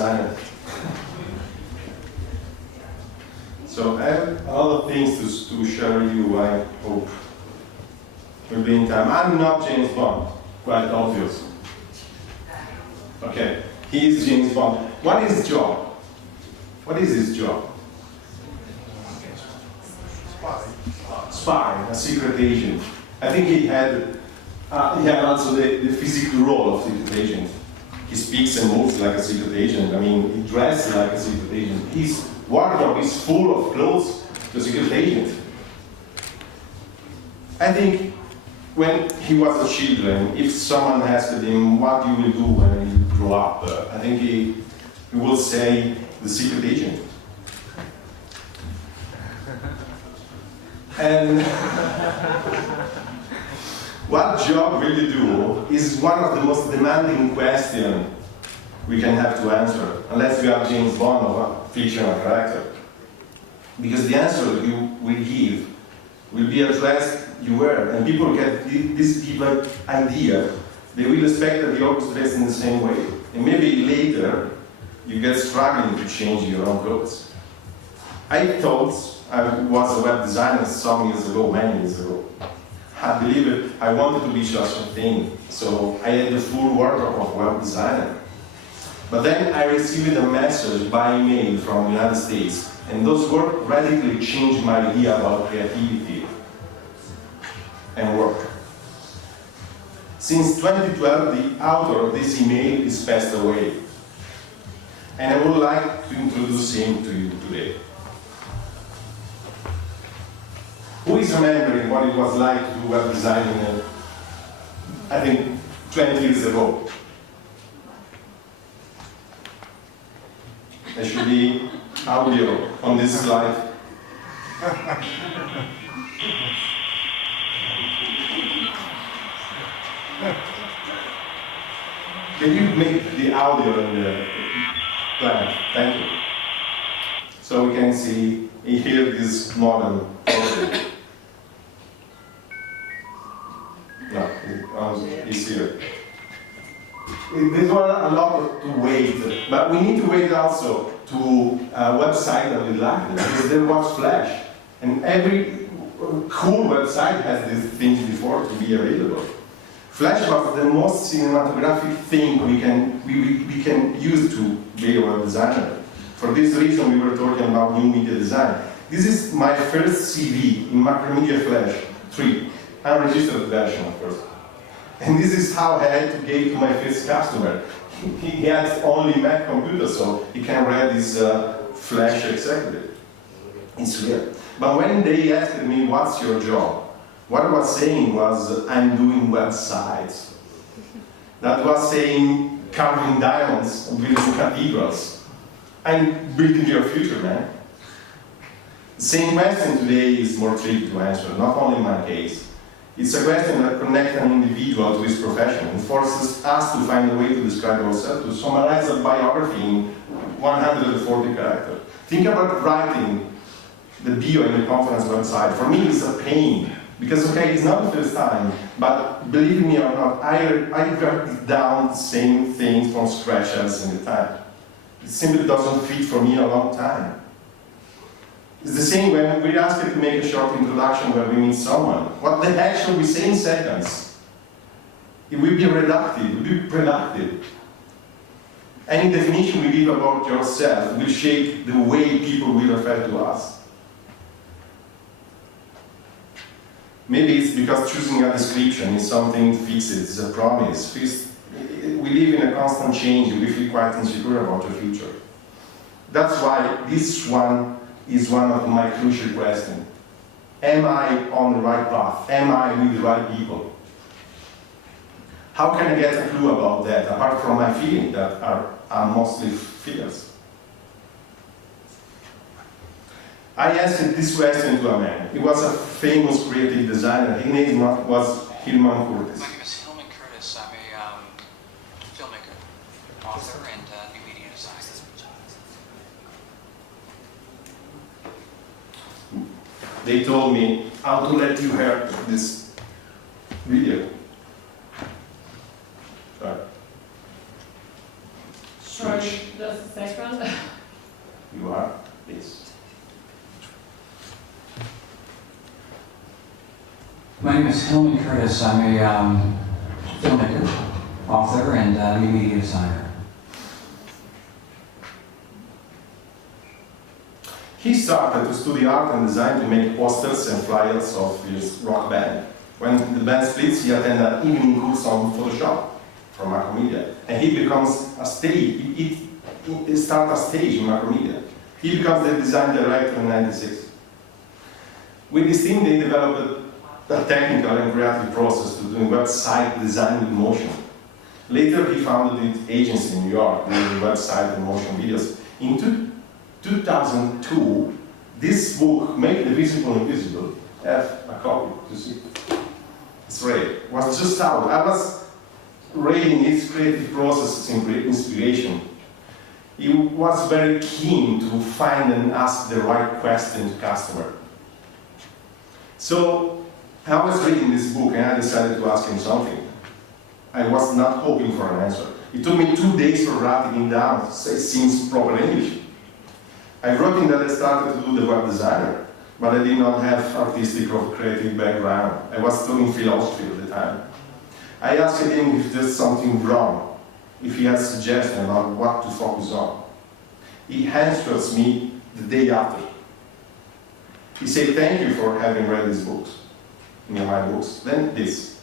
designer. So I have a lot of things to share with you, I hope. Will be in time. I'm not James Bond, quite obvious. Okay, he is James Bond. What is his job? What is his job? Spy, a secret agent. I think he had also the physical role of secret agent. He speaks and moves like a secret agent. I mean, he dresses like a secret agent. His wardrobe is full of clothes to a secret agent. I think when he was a children, if someone asked him, what you will do when you grow up, I think he will say, the secret agent. And what job will you do is one of the most demanding questions we can have to answer, unless you have James Bond or a fictional character. Because the answer you will give will be addressed you were, and people get this people idea. They will expect that you always dress in the same way. And maybe later, you get struggling to change your own clothes. I thought I was a web designer some years ago, many years ago. I believe it, I wanted to be such a thing. So I had the full wardrobe of web designer. But then I received a message by email from the United States, and those words radically changed my idea about creativity and work. Since 2012, the author of this email is passed away. And I would like to introduce him to you today. Who is remembering what it was like to do web design I think, 20 years ago? There should be audio on this slide. Can you make the audio in the plan? Thank you. So we can see and hear this modern photo. No, it's here. There's a lot to wait, but we need to wait also to a website that we like, because there was Flash, and every cool website has these things before to be available. Flash was the most cinematographic thing we can use to be a web designer. For this reason, we were talking about new media design. This is my first CV in Macromedia Flash 3, unregistered version, of course. And this is how I had to get to my first customer. He has only Mac computer, so he can read this Flash executive. It's weird. But when they asked me, what's your job? What I was saying was, I'm doing websites. That was saying, carving diamonds, building cathedrals. I'm building your future, man. The same question today is more tricky to answer, not only in my case. It's a question that connects an individual to his profession and forces us to find a way to describe ourselves, to summarize a biography in 140 characters. Think about writing the bio in the conference website. For me, it's a pain, because, okay, it's not the first time, but believe me or not, I write down the same things from scratch every single time. It simply doesn't fit for me a long time. It's the same when we ask you to make a short introduction where we meet someone. What the heck should we say in seconds? It will be reductive, it will be productive. Any definition we give about yourself will shape the way people will refer to us. Maybe it's because choosing a description is something fixed, it's a promise. We live in a constant change, we feel quite insecure about the future. That's why this one is one of my crucial questions. Am I on the right path? Am I with the right people? How can I get a clue about that, apart from my feelings that are mostly fears? I asked this question to a man. He was a famous creative designer. His name was Hillman Curtis. My name is Hillman Curtis. I'm a filmmaker, author, and new media designer. They told me how to let you hear this video. Right. Sorry, switch. just a second. You are, please. My name is Hillman Curtis. I'm a filmmaker, author, and new media designer. He started to study art and design to make posters and flyers of his rock band. When the band splits, he attended an evening course on Photoshop from Macromedia. And he becomes a stage, he starts a stage in Macromedia. He becomes the design director in '96. With his team, they developed a technical and creative process to do website design with motion. Later, he founded an agency in New York doing website and motion videos. In 2002, this book, Make the Visible Invisible, I have a copy to see. It's great. Was just out. I was reading his creative processes and inspiration. He was very keen to find and ask the right question to customer. So I was reading this book and I decided to ask him something. I was not hoping for an answer. It took me 2 days for writing it down. It seems proper English. I wrote in that I started to do the web designer, but I did not have artistic or creative background. I was studying philosophy at the time. I asked him if there's something wrong, if he has suggestions on what to focus on. He answers me the day after. He said, "Thank you for having read these books, my books." Then this.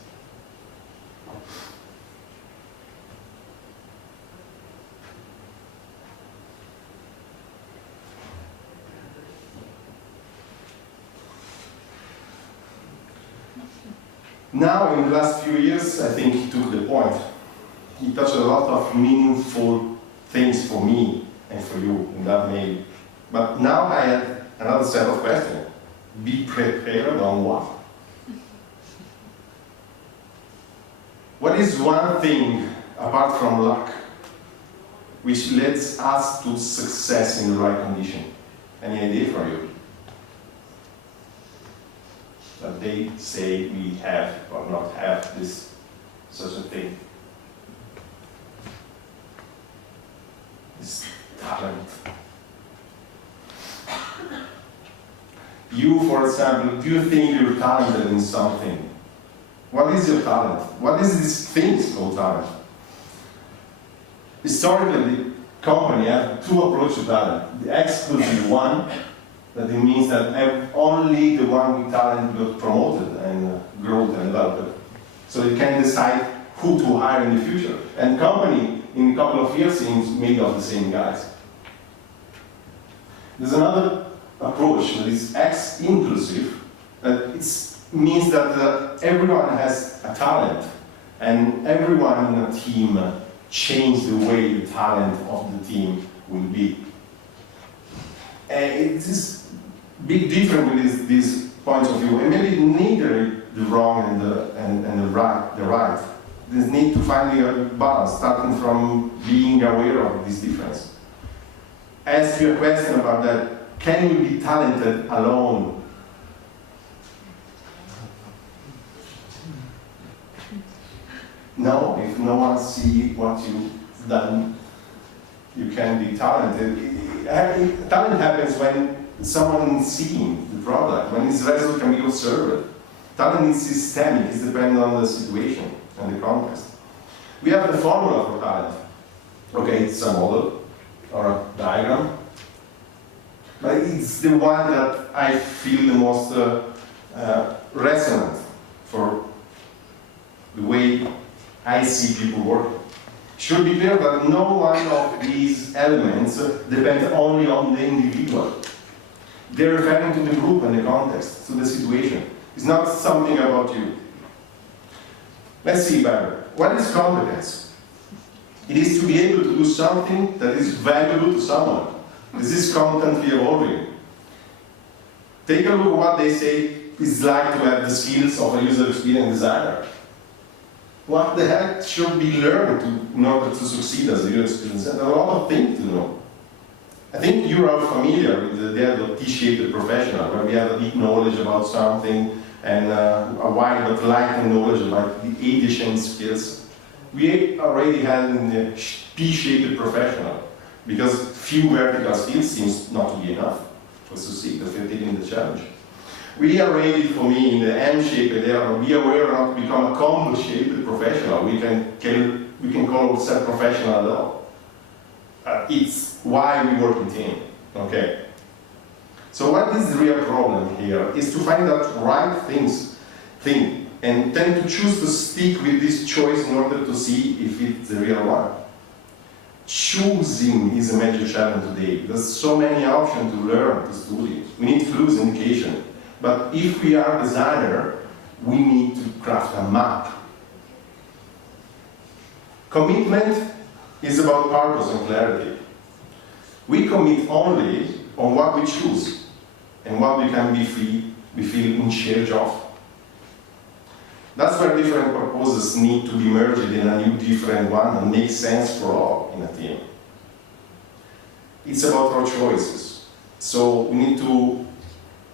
Now, in the last few years, I think he took the point. He touched a lot of meaningful things for me and for you in that mail. But now I have another set of questions. Be prepared on what? What is one thing, apart from luck, which leads us to success in the right condition? Any idea for you? That they say we have or not have this, such a thing. This talent. You, for example, do you think you're talented in something? What is your talent? What is this thing called talent? Historically, the company have two approaches to talent. The exclusive one, that it means that only the one with talent got promoted and growth and developed. So you can decide who to hire in the future. And company, in a couple of years, is made of the same guys. There's another approach that is X-inclusive. It means that everyone has a talent, and everyone in a team change the way the talent of the team will be. And it is big difference with these points of view, and maybe neither the wrong and the right. There's need to find a balance, starting from being aware of this difference. Ask you a question about that. Can you be talented alone? No, if no one sees what you've done, you can be talented. Talent happens when someone is seeing the product, when its result can be observed. Talent is systemic, it depends on the situation and the context. We have the formula for talent. Okay, it's a model or a diagram, but it's the one that I feel the most resonant for the way I see people working. Should be clear that no one of these elements depends only on the individual. They're referring to the group and the context, to the situation. It's not something about you. Let's see better. What is competence? It is to be able to do something that is valuable to someone. This is constantly evolving. Take a look at what they say it's like to have the skills of a user experience designer. What the heck should be learned in order to succeed as a user experience designer? There are a lot of things to know. I think you are familiar with the idea of T-shaped professional, where we have a deep knowledge about something and a wide but light knowledge about the addition skills. we already had a P-shaped professional, because few vertical skills seems not to be enough for succeed if you're taking the challenge. We are ready, for me, in the M-shaped area, be aware not to become a combo-shaped professional. We can call ourselves professional at all. It's why we work in team, okay? So what is the real problem here is to find out right thing, and tend to choose to stick with this choice in order to see if it's the real one. Choosing is a major challenge today. There's so many options to learn, to study. We need fluid indication. But if we are a designer, we need to craft a map. Commitment is about purpose and clarity. We commit only on what we choose and what we can we feel in charge of. That's where different purposes need to be merged in a new different one and make sense for all in a team. It's about our choices. So we need to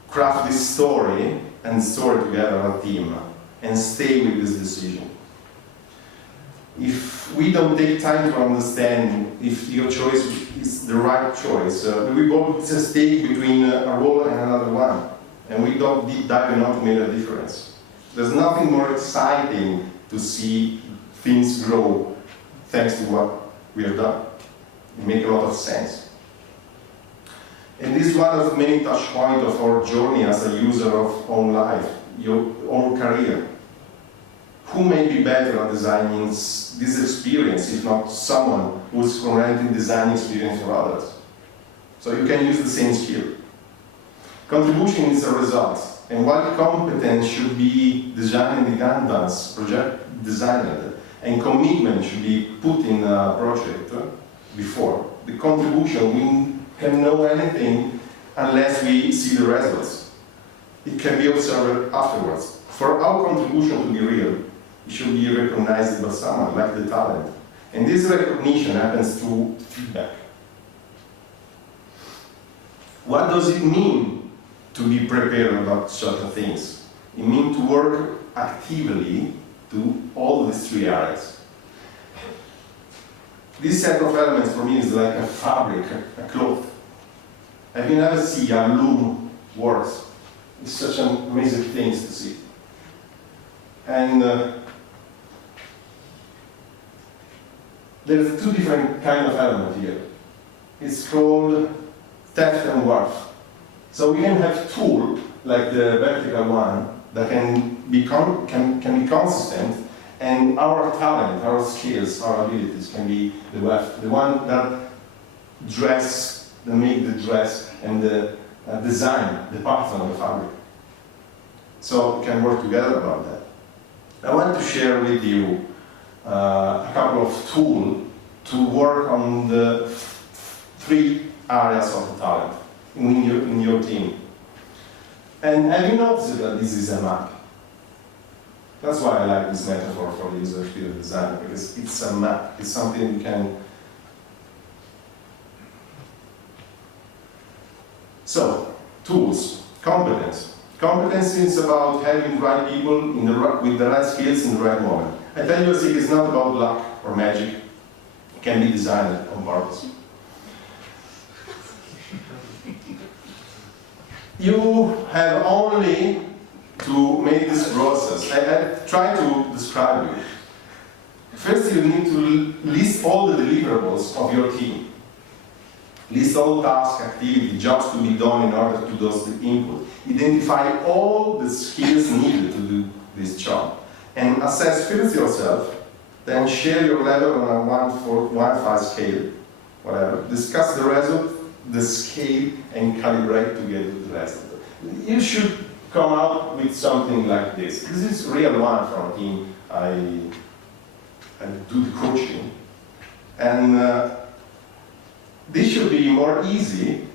craft this story and story together as a team and stay with this decision. If we don't take time to understand if your choice is the right choice, we both stay between a role and another one, and we don't deep dive enough to make a difference. There's nothing more exciting to see things grow thanks to what we have done. It makes a lot of sense. And this is one of the many touch points of our journey as a user of own life, your own career. Who may be better at designing this experience, if not someone who's currently designing experience for others? So you can use the same skill. Contribution is a result, and while competence should be designed in advance, project designed, and commitment should be put in a project before, the contribution, we can know anything unless we see the results. It can be observed afterwards. For our contribution to be real, it should be recognized by someone, like the talent. And this recognition happens through feedback. What does it mean to be prepared about certain things? It means to work actively to all these three areas. This set of elements for me is like a fabric, a cloth. Have you never seen a loom works? It's such an amazing thing to see. And there's two different kind of elements here. It's called depth and warmth. So we can have tool like the vertical one that can be consistent, and our talent, our skills, our abilities can be the weft, the one that make the dress and the design, the pattern of the fabric. So we can work together about that. I want to share with you a couple of tools to work on the three areas of the talent in your team. And have you noticed that this is a map? That's why I like this metaphor for the user experience design, because it's a map. It's something you can. So, tools, competence. Competence is about having the right people with the right skills in the right moment. I tell you, it's not about luck or magic. It can be designed on purpose. You have only to make this process. I try to describe it. First, you need to list all the deliverables of your team. List all tasks, activity, jobs to be done in order to do the input. Identify all the skills needed to do this job. And assess first yourself, then share your level on a 1-4-1-5 scale, whatever. Discuss the result, the scale, and calibrate to get the result. You should come out with something like this. This is a real one from a team. I do the coaching. And this should be more easy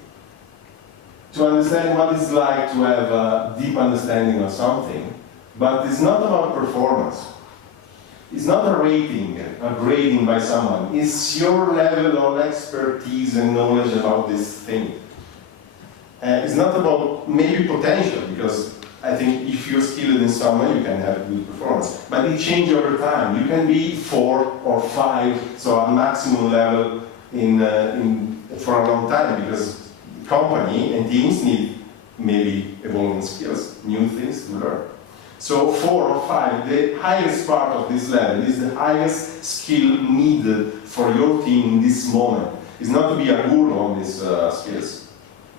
to understand what it's like to have a deep understanding of something. But it's not about performance. It's not a rating, a grading by someone. It's your level of expertise and knowledge about this thing. It's not about maybe potential, because I think if you're skilled in some way, you can have good performance. But it changes over time. You can be 4 or 5, so at maximum level for a long time, because company and teams need maybe evolving skills, new things to learn. So 4 or 5, the highest part of this level is the highest skill needed for your team in this moment. It's not to be a guru on these skills.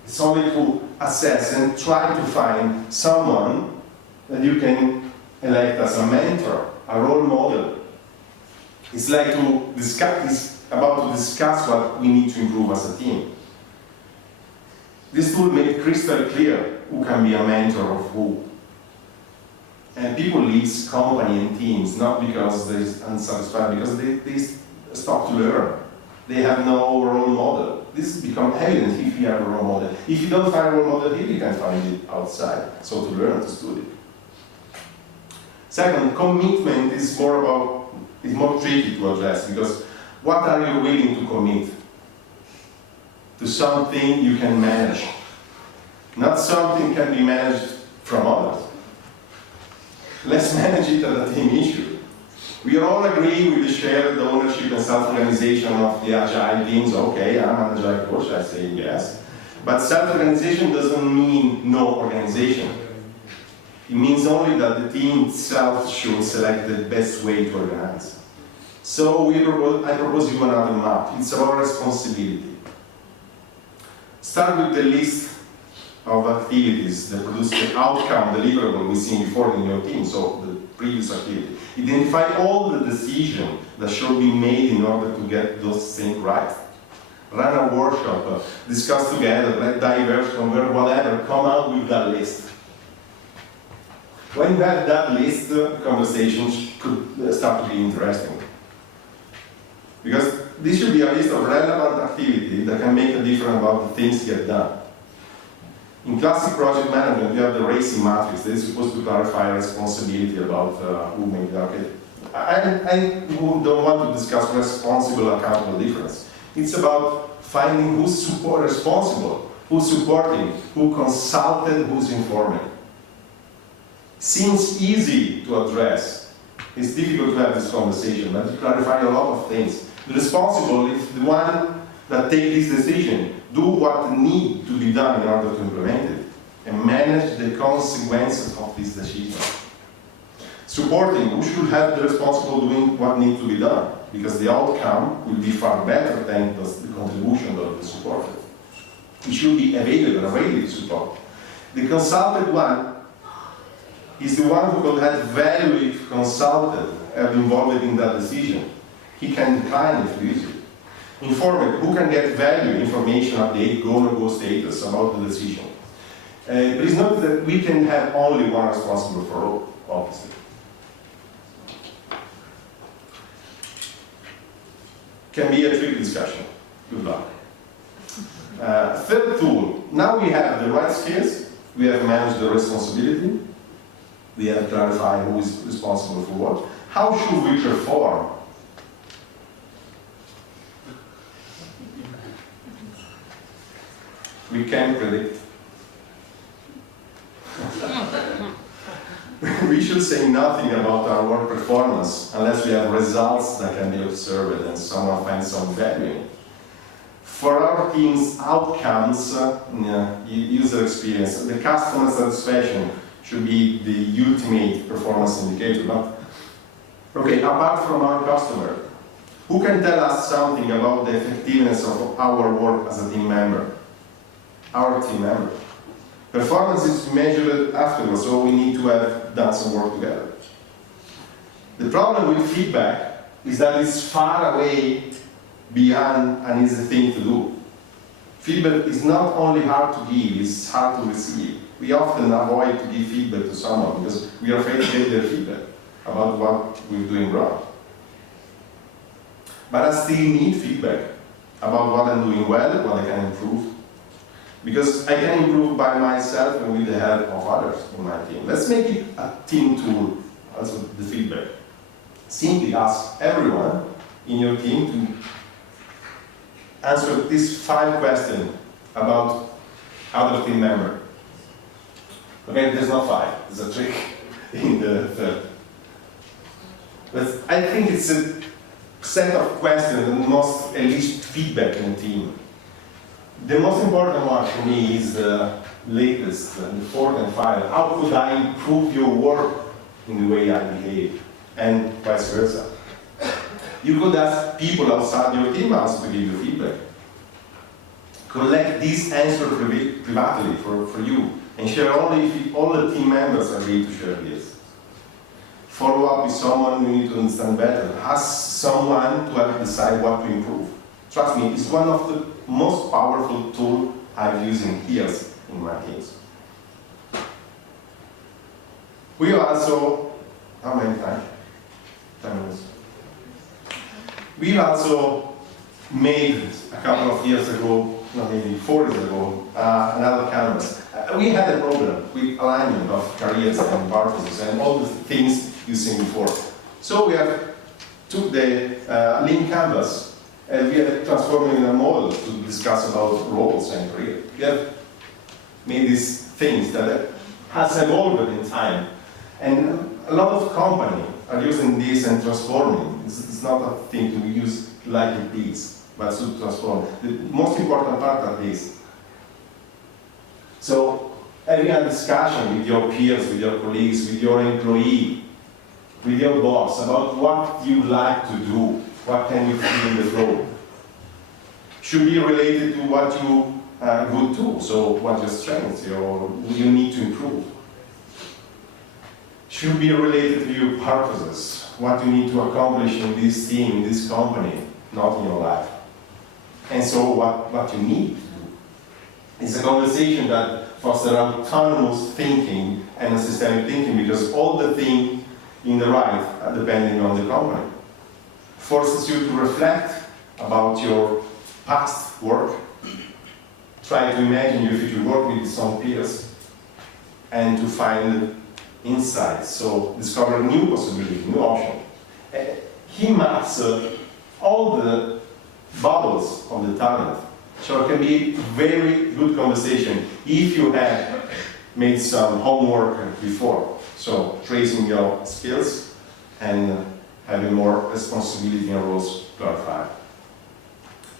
It's only to assess and try to find someone that you can elect as a mentor, a role model. It's like to discuss, it's about to discuss what we need to improve as a team. This tool makes it crystal clear who can be a mentor of who. And people leave company and teams not because they're unsatisfied, because they stop to learn. They have no role model. This becomes evident if you have a role model. If you don't find a role model here, you can find it outside. So to learn, to study. Second, commitment is more tricky to address, because what are you willing to commit to something you can manage? Not something can be managed from others. Let's manage it as a team issue. We all agree with the shared ownership and self-organization of the agile teams. Okay, I'm an agile coach, I say yes. But self-organization doesn't mean no organization. It means only that the team itself should select the best way to organize. So I propose you another map. It's about responsibility. Start with the list of activities that produce the outcome deliverable we've seen before in your team, so the previous activity. Identify all the decisions that should be made in order to get those things right. Run a workshop, discuss together, let diverse, convert, whatever, come out with that list. When you have that list, conversations could start to be interesting. Because this should be a list of relevant activities that can make a difference about the things get done. In classic project management, you have the racing matrix. They're supposed to clarify responsibility about who made the okay. I don't want to discuss responsible, accountable difference. It's about finding who's responsible, who's supporting, who consulted, who's informing. Seems easy to address. It's difficult to have this conversation, but you clarify a lot of things. The responsible is the one that takes this decision. Do what needs to be done in order to implement it, and manage the consequences of this decision. Supporting, who should have the responsible doing what needs to be done, because the outcome will be far better than the contribution of the supporter. It should be available and ready to support. The consulted one is the one who will have value if consulted and involved in that decision. He can decline if he uses it. Informed, who can get value, information, update, go no go status about the decision. Please note that we can have only one responsible for all, obviously. Can be a tricky discussion. Good luck. Third tool. Now we have the right skills. We have managed the responsibility. We have clarified who is responsible for what. How should we perform? We can't predict. We should say nothing about our work performance unless we have results that can be observed and someone finds some value. For our team's outcomes, user experience, the customer satisfaction should be the ultimate performance indicator. But, okay, apart from our customer, who can tell us something about the effectiveness of our work as a team member? Our team member. Performance is measured afterwards, so we need to have done some work together. The problem with feedback is that it's far away beyond an easy thing to do. Feedback is not only hard to give, it's hard to receive. We often avoid to give feedback to someone because we are afraid to get their feedback about what we're doing wrong. But I still need feedback about what I'm doing well, what I can improve. Because I can improve by myself and with the help of others in my team. Let's make it a team tool, also the feedback. Simply ask everyone in your team to answer these 5 questions about other team member. Okay, there's no 5. There's a trick in the third. But I think it's a set of questions that must at least feedback in the team. The most important one for me is the latest, the 4th and 5. How could I improve your work in the way I behave? And vice versa. You could ask people outside your team also to give you feedback. Collect these answers privately for you, and share only if all the team members agree to share this. Follow up with someone you need to understand better. Ask someone to help decide what to improve. Trust me, it's one of the most powerful tools I've used in years in my teams. We also, how many times? 10 minutes. We also made a couple of years ago, no, maybe 4 years ago, another canvas. We had a problem with alignment of careers and purposes and all the things you've seen before. So we have took the lean canvas and we have transformed it in a model to discuss about roles and career. We have made these things that has evolved in time. And a lot of companies are using this and transforming. It's not a thing to use like it is, but to transform. The most important part of this. So having a discussion with your peers, with your colleagues, with your employee, with your boss about what you like to do, what can you feel in the flow. Should be related to what you are good to, so what your strengths, you need to improve. Should be related to your purposes, what you need to accomplish in this team, in this company, not in your life. And so what you need to do. It's a conversation that fosters autonomous thinking and systemic thinking, because all the things in the right are depending on the company. Forces you to reflect about your past work. Try to imagine your future work with some peers and to find insights, so discover new possibilities, new options. He maps all the bubbles of the talent, so it can be very good conversation if you have made some homework before. So tracing your skills and having more responsibility and roles clarified.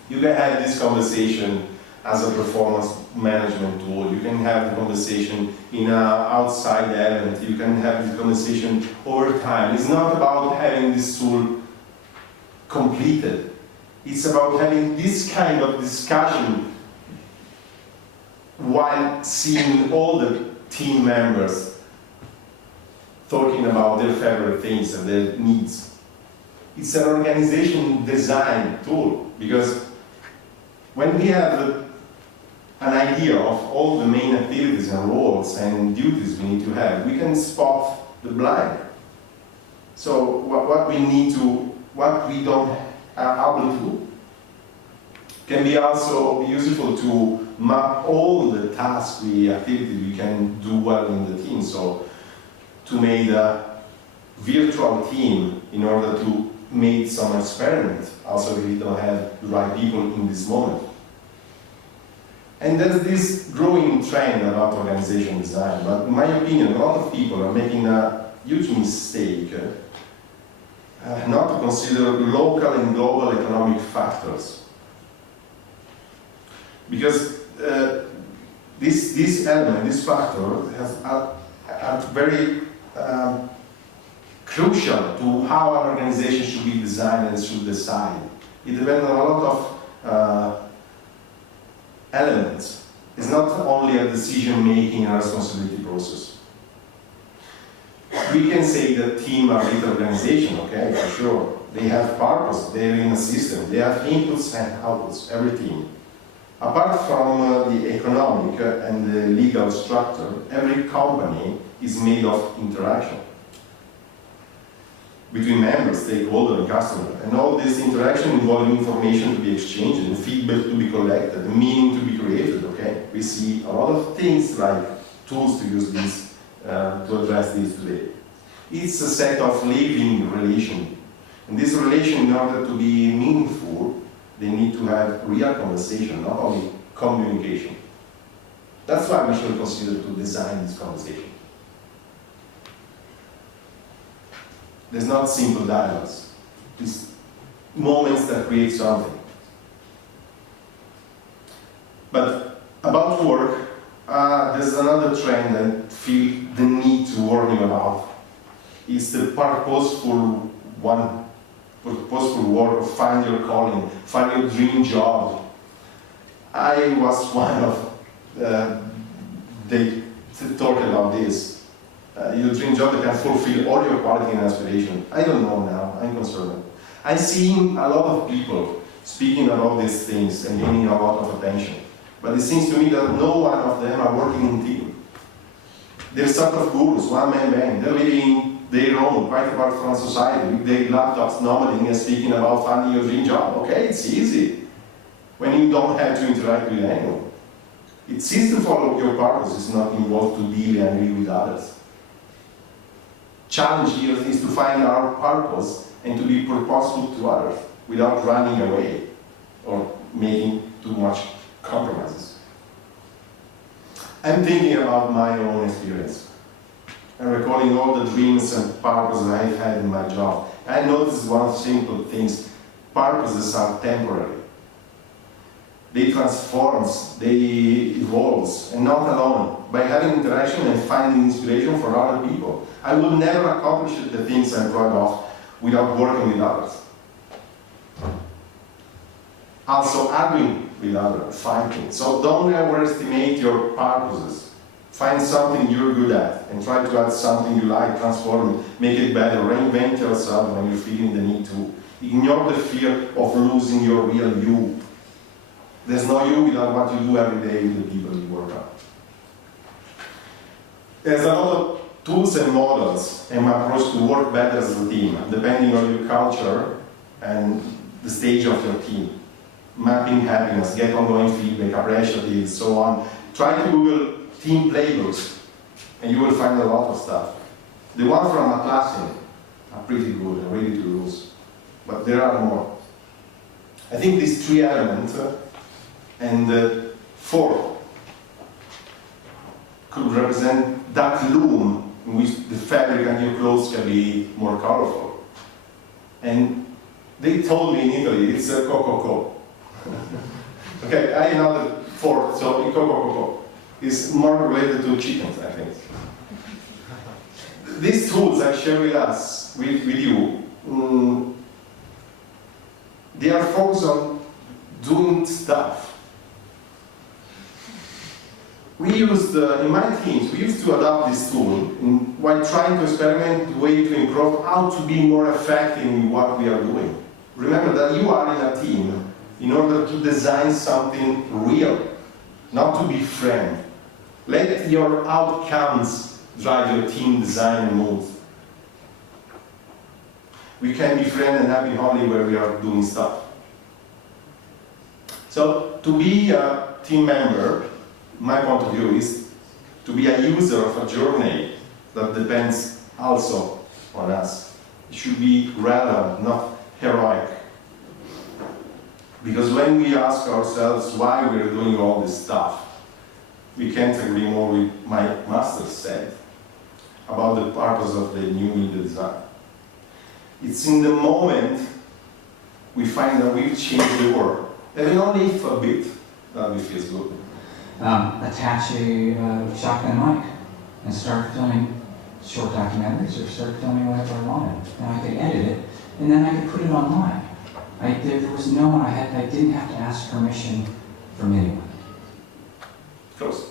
You can have this conversation as a performance management tool. You can have the conversation in an outside element. You can have this conversation over time. It's not about having this tool completed. It's about having this kind of discussion while seeing all the team members talking about their favorite things and their needs. It's an organization design tool, because when we have an idea of all the main activities and roles and duties we need to have, we can spot the blind. So what we need to, what we don't are able to, can be also useful to map all the tasks, activities we can do well in the team. So to make a virtual team in order to make some experiments, also if we don't have the right people in this moment. And there's this growing trend about organization design, but in my opinion, a lot of people are making a huge mistake not to consider local and global economic factors. Because this element, this factor, are very crucial to how an organization should be designed and should decide. It depends on a lot of elements. It's not only a decision-making and responsibility process. We can say that team are data organization, okay, for sure. They have purpose, they're in a system, they have inputs and outputs, every team. Apart from the economic and the legal structure, every company is made of interaction between members, stakeholder, and customer. And all this interaction involves information to be exchanged and feedback to be collected, and meaning to be created, okay? We see a lot of things like tools to use this, to address this today. It's a set of living relation. And this relation, in order to be meaningful, they need to have real conversation, not only communication. That's why we should consider to design this conversation. There's not simple dialogues. These moments that create something. But about work, there's another trend I feel the need to warn you about. It's the purposeful work of find your calling, find your dream job. I was one of, they talk about this. Your dream job that can fulfill all your quality and aspiration. I don't know now, I'm concerned. I'm seeing a lot of people speaking about these things and gaining a lot of attention. But it seems to me that no one of them are working in team. They're sort of gurus, one-man band. They're living their own, quite apart from society, with their laptops nomading and speaking about finding your dream job. Okay, it's easy when you don't have to interact with anyone. It's easy to follow your purpose, it's not involved to deal and agree with others. Challenge here is to find our purpose and to be purposeful to others without running away or making too much compromises. I'm thinking about my own experience and recalling all the dreams and purposes I've had in my job. I noticed one of the simple things: purposes are temporary. They transform, they evolve, and not alone. By having interaction and finding inspiration for other people. I will never accomplish the things I'm proud of without working with others. Also arguing with others, fighting. So don't overestimate your purposes. Find something you're good at and try to add something you like, transform it, make it better, reinvent yourself when you're feeling the need to. Ignore the fear of losing your real you. There's no you without what you do every day with the people you work on. There's a lot of tools and models and approach to work better as a team, depending on your culture and the stage of your team. Mapping happiness, get ongoing feedback, appreciative, so on. Try to Google team playbooks, and you will find a lot of stuff. The one from Atlassian are pretty good and ready to use, but there are more. I think these three elements and four could represent that loom in which the fabric and your clothes can be more colorful. And they told me in Italy it's a coco. Okay, I know the fourth, so in coco is more related to chickens, I think. These tools I share with us, with you, they are focused on doing stuff. We used, in my teams, we used to adopt this tool while trying to experiment the way to improve how to be more effective in what we are doing. Remember that you are in a team in order to design something real, not to be friend. Let your outcomes drive your team design and mood. We can be friend and happy only where we are doing stuff. So to be a team member, my point of view is to be a user of a journey that depends also on us. It should be relevant, not heroic. Because when we ask ourselves why we're doing all this stuff, we can't agree more with my master said about the purpose of the new media design. It's in the moment we find that we've changed the world, even only if a bit, that we feel good. Attach a shotgun mic and start filming short documentaries or start filming whatever I wanted. And I could edit it, and then I could put it online. There was no one I didn't have to ask permission from anyone. Close.